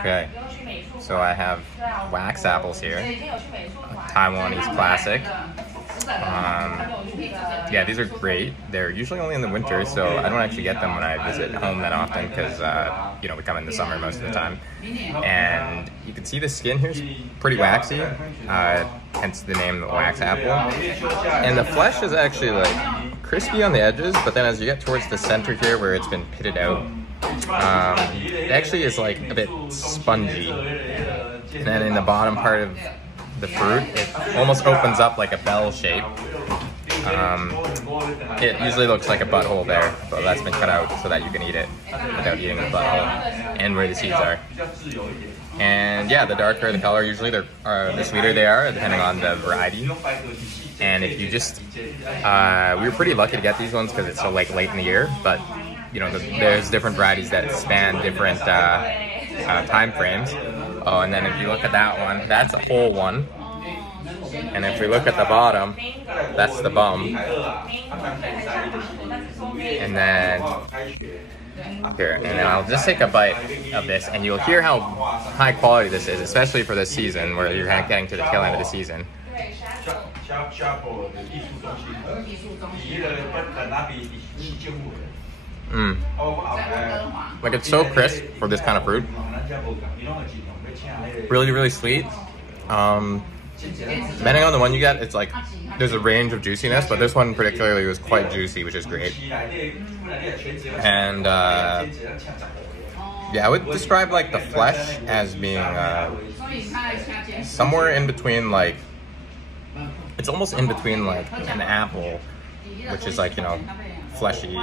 Okay, so I have wax apples here, Taiwanese classic. Yeah, these are great. They're usually only in the winter, so I don't actually get them when I visit home that often because, you know, we come in the summer most of the time. And you can see the skin here is pretty waxy, hence the name, the wax apple. And the flesh is actually like crispy on the edges, but then as you get towards the center here where it's been pitted out, it actually is like a bit spongy. And then in the bottom part of the fruit, it almost opens up like a bell shape. It usually looks like a butthole there, but that's been cut out so that you can eat it without eating the butthole and where the seeds are. And yeah, the darker the color, usually the sweeter they are, depending on the variety. And if you just, we were pretty lucky to get these ones because it's so like late in the year, but you know, there's different varieties that span different time frames. Oh, and then if you look at that one, that's a whole one. And if we look at the bottom, that's the bum. And then here, and then I'll just take a bite of this, and you'll hear how high quality this is, especially for this season where you're getting to the tail end of the season. Like, it's so crisp for this kind of fruit. Really, really sweet. Depending on the one you get, it's like there's a range of juiciness, but this one particularly was quite juicy, which is great. And yeah, I would describe like the flesh as being somewhere in between, like it's almost in between like an apple, which is like, you know, fleshy,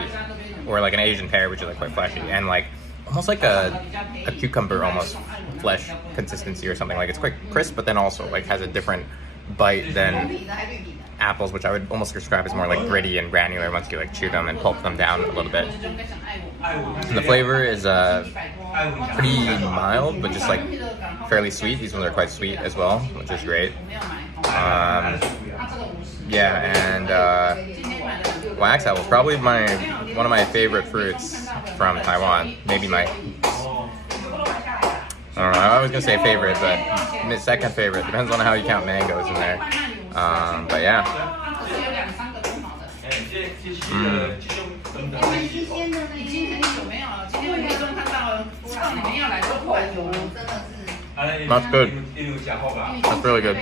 or like an Asian pear, which is like quite fleshy, and like almost like a cucumber almost flesh consistency or something. Like, it's quite crisp, but then also like has a different bite than apples, which I would almost describe as more like gritty and granular once you like chew them and pulp them down a little bit. And the flavor is pretty mild, but just like fairly sweet. These ones are quite sweet as well, which is great. Yeah, and wax apple is probably one of my favorite fruits from Taiwan. Maybe my, I don't know, I was gonna say favorite, but second favorite. Depends on how you count mangoes in there. But yeah. That's good. That's really good.